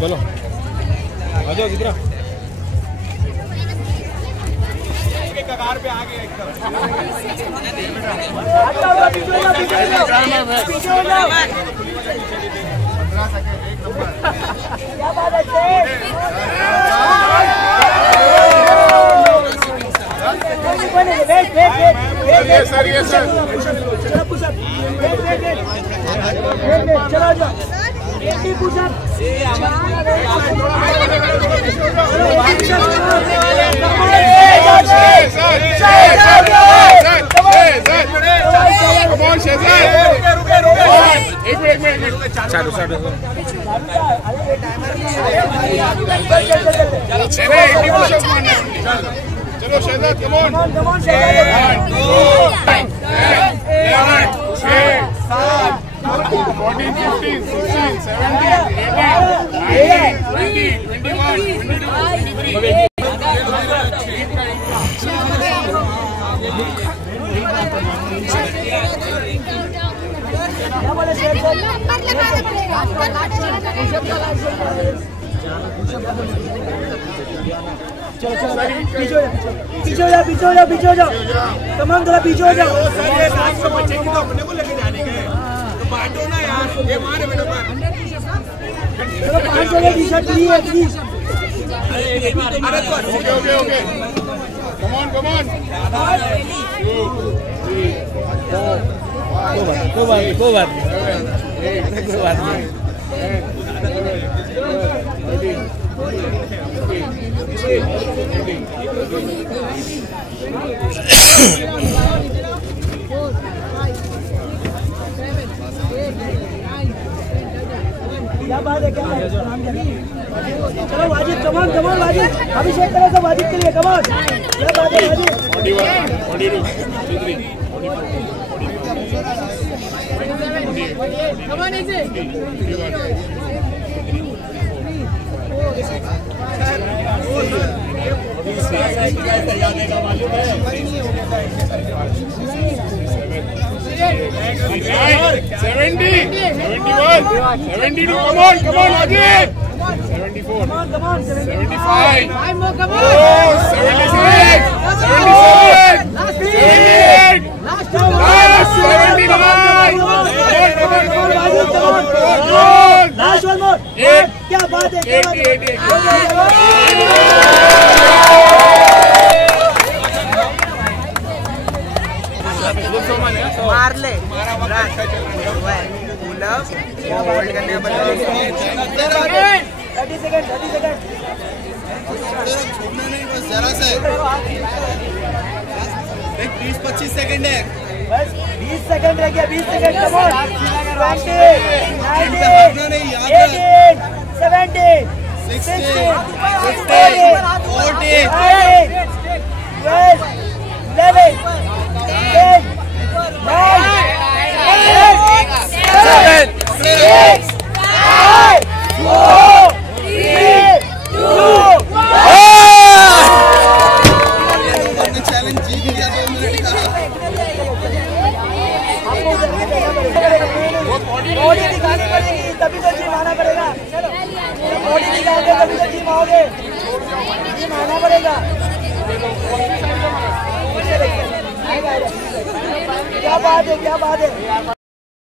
चलो आ जाओ किधर कगार पे आ गए एकदम। क्या बात है सर ये सर चलो जाओ चलो शहजाद कम ऑन 14, 15, 16, 17, 18, 19, 20, 21, 22, 23 चलो चलो पीछे हो जाओ तमाम थोड़ा पीछे हो जाओ। सर ये 700 बच्चे की तो अपने को लेके जाने गए तो बांटो ना यार, ये मारे बेटा पर चलो 5 जगह टी-शर्ट ली है प्लीज। ओके कम ऑन कोई बात नहीं क्या बात है चलो वाजिद कमान वाजिद अभिषेक करे तो वाजिद के लिए कमान। क्या बात है वाजिद 41, 42, 72, come on, Ajit! 74, 75, 76, 77, 78, 79, क्या बात है मार ले होल्ड करने 30 सेकंड छोड़ना नहीं बस जरा सा 20-25 सेकंड है बस 20 सेकंड रह गया 20 सेकंड चैलेंज जीत लिया 2 मिनट का। बॉडी दिखानी पड़ेगी तभी तो जिम आना पड़ेगा। बॉडी दिखाओगे तभी तो जिम आओगे, जिम आना पड़ेगा। क्या बात है